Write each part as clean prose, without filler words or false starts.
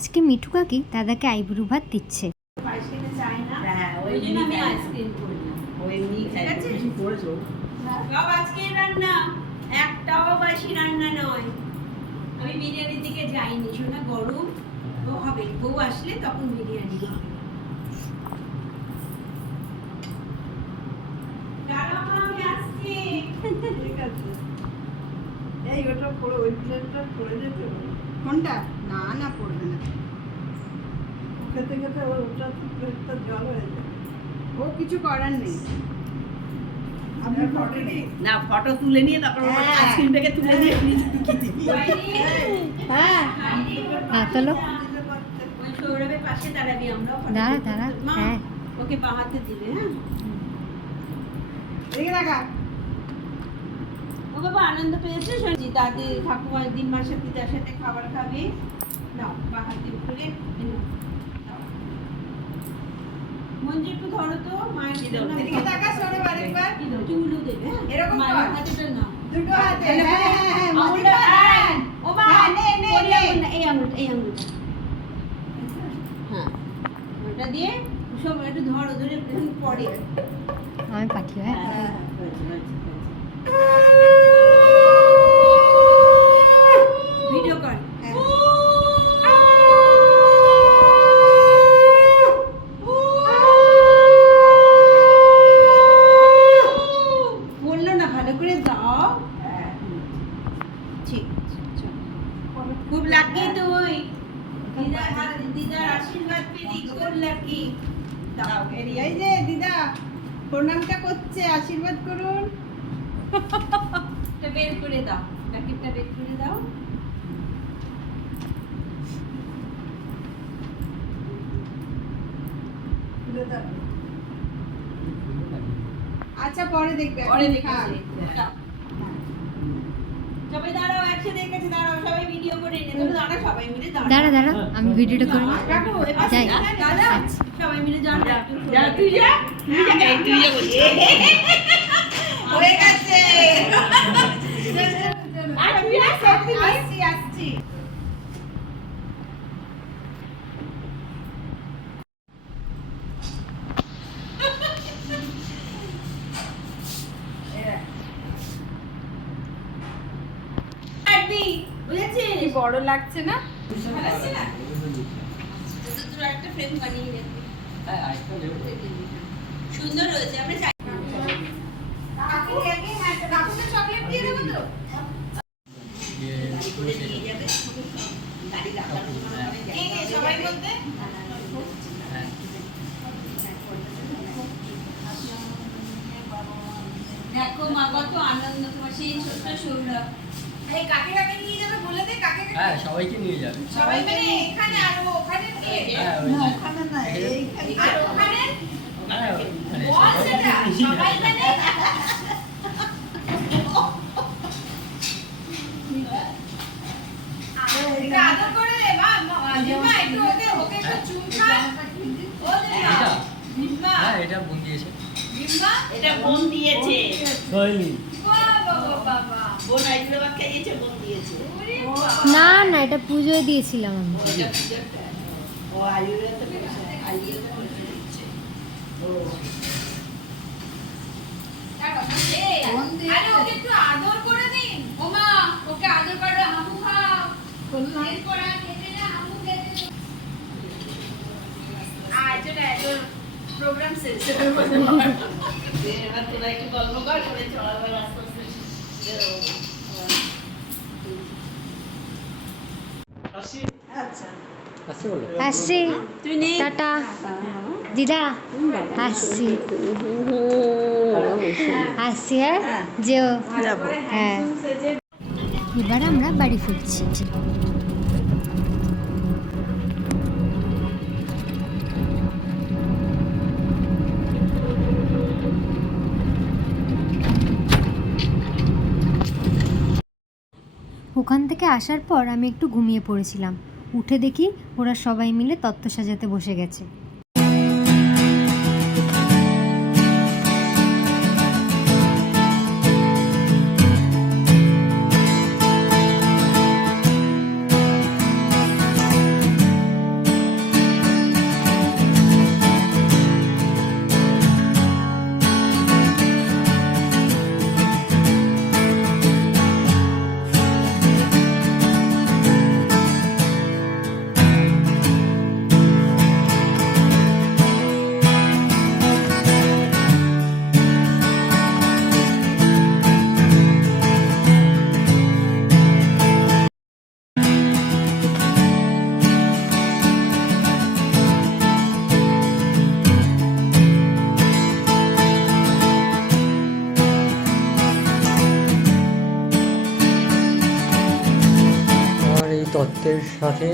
আজকে মিঠু কাকি দাদাকে আইবুড়ো ভাত দিচ্ছে। একটাও বাসি রান্না নয়। আমি বিরিয়ানির দিকে যাইনি, শোনা গরম তো হবে, বউ আসলে তখন বিরিয়ানি হবে। আমি আসছি। ঠিক আছে, এই ওটা পড়ে, ওই প্লেটটা পড়ে যেতে হবে। কোনটা? না না, পড়বে না। খেতে খেতে ওটা প্লেটটা জল হয়ে যাবে। ও কিছু করার নেই। আপনি ফটো না, ফটো তুলে নিয়ে তারপর আইসক্রিমটাকে তুলে নিয়ে ফ্রিজে ঢুকিয়ে দিবি। হ্যাঁ হ্যাঁ, চলো ওই সৌরভের পাশে দাঁড়াবি, আমরা দাঁড়া দাঁড়া। হ্যাঁ, ওকে বাহাতে দিবে। হ্যাঁ, এদিকে রাখা। ও বাবা আনন্দ পেয়েছে শুনছি, দাদি ঠাকুমা দিনমার সাথে তার সাথে খাবার খাবে। নাও বাহাতে করে মঞ্জু একটু ধরো তো, মায়ের জন্য। এদিকে তাকা, সৌরভ আরেকবার চুলু দেবে। হ্যাঁ, এরকম মায়ের হাতেটা নাও, দুটো হাতে। হ্যাঁ হ্যাঁ, আঙুলটা টান। ও মা, নে নে নে, এই আঙুলটা, এই আঙুলটা। হ্যাঁ, ওটা দিয়ে সব একটু ধরো, ধরে পড়ে। আমি পাঠিয়ে। হ্যাঁ, ভিডিও কর। বললো না, ভালো করে দাও। ঠিক, খুব লাকি তুই, দিদার আশীর্বাদ পেলি, খুব লাকি। দাও, এই যে দিদা প্রণামটা করছে, আশীর্বাদ করুন। বের করে দাও, প্যাকেটটা বের করে দাও। আচ্ছা, পরে দেখবে, পরে দেখবে। সবাই দাঁড়াও, একসাথে দেখেছি, দাঁড়াও, সবাই ভিডিও করে নিয়ে তুমি দাঁড়াও, সবাই মিলে দাঁড়া দাঁড়া, আমি ভিডিওটা করি। যাই। সবাই মিলে যান, যা তুই যা, এই তুই যা বলছিস হয়ে গেছে। আসছি আসছি। বড় লাগছে না? একটা ফ্রেম বানিয়ে নেবে। সুন্দর হয়েছে। আমরা চকলেট দিয়ে দেবো তো? সবাই বলতে দেখো মা, কত আনন্দ তোমার সেই ছোট্ট সৌরভ। এই কাকে কাকে নিয়ে যাবে বলে দে, কাকে কাকে? হ্যাঁ, সবাইকে নিয়ে যাবে। সবাই মানে এখানে আর ওখানে কে? হ্যাঁ, না ওখানে না, এইখানে আর ওখানে। হ্যাঁ, ওখানে বল সেটা, সবাই মানে এটা আদর করে রে মা, দিমা একটু ওকে একটু চুমকা। ও দিমা, দিমা। হ্যাঁ, এটা বোন দিয়েছে। দিমা, এটা বোন দিয়েছে। হয়নি। বাবা বাবা, বোন হায়দ্রাবাদ খাইয়েছে, বোন দিয়েছে। না না, এটা পুজোয় দিয়েছিলাম আমি। ও আয়ুর্বেদ তো আয়ুর্বেদ দিচ্ছে। ও আরে ওকে একটু আদর করে দিন। ও মা, ওকে আদর করে হামু খাও। এরপর আর খেতে না, হামু খেতে। চলে আয়, প্রোগ্রাম শেষ। এবার তোরা একটু গল্প কর, করে চলার রাস্তা শেষ। আসছি, টাটা দিদা, আসছি আসছি। হ্যাঁ, যেও। হ্যাঁ, এবার আমরা বাড়ি ফিরছি। ওখান থেকে আসার পর আমি একটু ঘুমিয়ে পড়েছিলাম। উঠে দেখি ওরা সবাই মিলে তত্ত্ব সাজাতে বসে গেছে। চকলেটের সাথে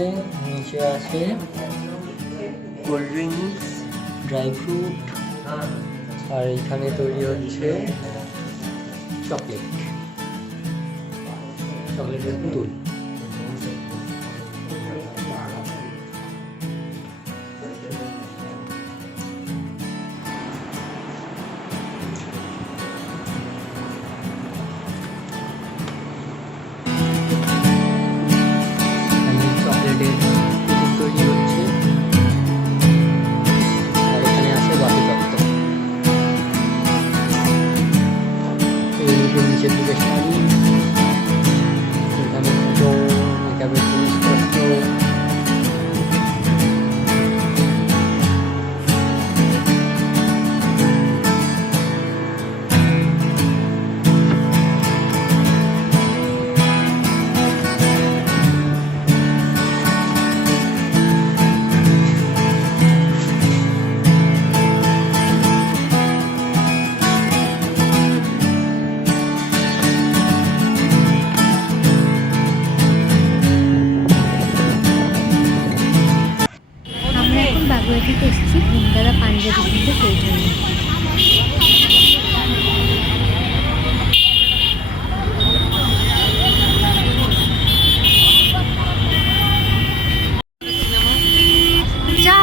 নিচে আছে কোল্ড ড্রিঙ্কস, ড্রাই ফ্রুট, আর এইখানে তৈরি হচ্ছে চকলেটের পুতুল। চকলেটের পুতুল তৈরি হচ্ছে, আর এখানে আছে বাকি তত্ত্ব। এই নিচের দিকে শাড়ি, এখানে দুটো মেকআপের জিনিসপত্র, আমরা এখন বাগুয়াটিতে এসেছি বুমদাদা পাঞ্জাবি কিনতে, সেই জন্য। যা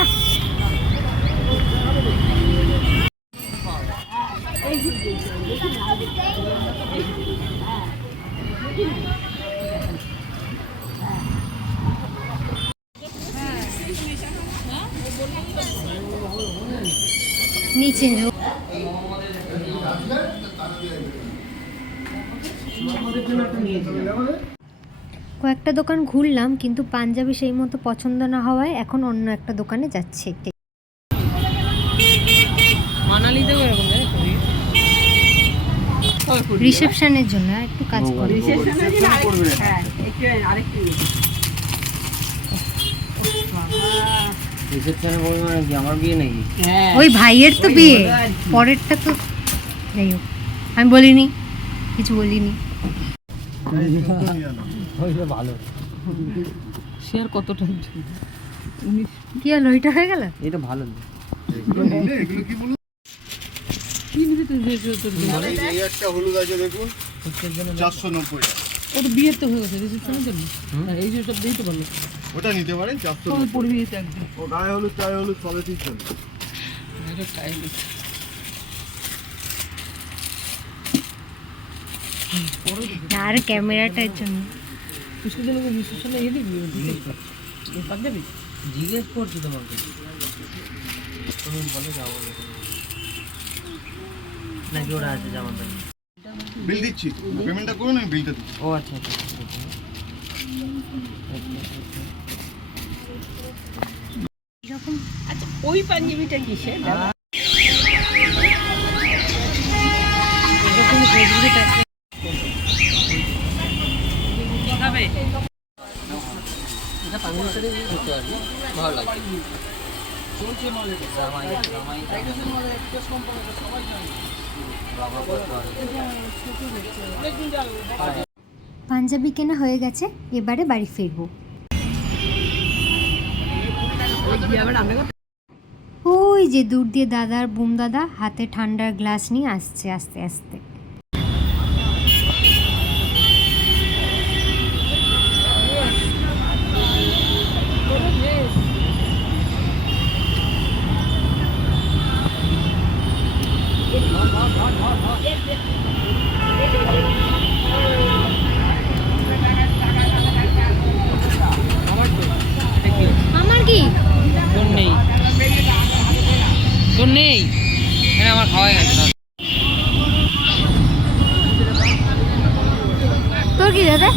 নিচে কয়েকটা দোকান ঘুরলাম, কিন্তু পাঞ্জাবি সেই মতো পছন্দ না হওয়ায় এখন অন্য একটা দোকানে যাচ্ছে। রিসেপশনের জন্য একটু কাজ করে। রিসেপশনে বলবো নাকি আমার বিয়ে নাকি? ওই ভাইয়ের তো বিয়ে, পরেরটা তো যাই হোক, আমি বলিনি, কিছু বলিনি। ওইটা ভালো। শেয়ার কতটা কি হলো, ওইটা হয়ে গেল? এটা ভালো। এই একটা হলুদ আছে দেখুন, 490 টাকা। ওর বিয়ে তো হয়ে গেছে, রিসেপশনের জন্য এই যে সব দিতে পারলো, ওটা নিতে পারেন 490। পড়বি এটা একদম ও গায়ে হলুদ টায়ে হলুদ সবে ঠিক চলবে। এটা টাইম আর ক্যামেরাটার জন্য उसके जন্য রিসেপশনে এই দিবি এই পাঞ্জাবি জিজ্ঞেস করছি তোমাকে, তুমি বলে যাবো নাকি ওরা আছে জামার জন্য? বিল দিচ্ছি, পেমেন্টটা করুন, আমি বিলটা দিচ্ছি। ও আচ্ছা আচ্ছা। এরকম আচ্ছা ওই পাঞ্জাবিটা কিসের খাবে এটা পাঞ্জাবিটারে করতে পারবি, ভালো লাগে। পাঞ্জাবি কেনা হয়ে গেছে, এবারে বাড়ি ফিরবো। ওই যে দূর দিয়ে দাদার বুম দাদা হাতে ঠান্ডার গ্লাস নিয়ে আসছে আস্তে আস্তে। আমার কি তোর নেই তোর নেই এখানে আমার খাওয়া গেছে তোর কি দাদা?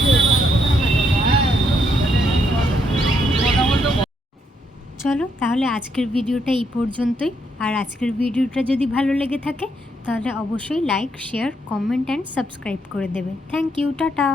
চলো তাহলে আজকের ভিডিওটা এই পর্যন্তই। আর আজকের ভিডিওটা যদি ভালো লেগে থাকে তাহলে অবশ্যই like, share, comment and subscribe করে দেবে। Thank you, tata.